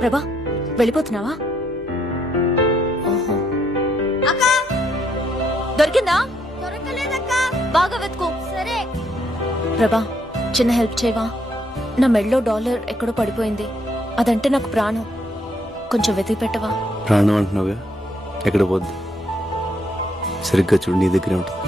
ప్రభా వెళ్ళిపోతున్నావా? ఓహో దొరికిందా? బాగా వెతుకు. సరే ప్రభా, చిన్న హెల్ప్ చేయవా? నా మెడలో $1 ఎక్కడో పడిపోయింది. అదంటే నాకు ప్రాణం. కొంచెం వెతికి పెట్టవా? ప్రాణం అంటున్నావుగా, ఎక్కడ పోద్ది? సరిగ్గా చూడు, నీ దగ్గరే ఉంటుంది.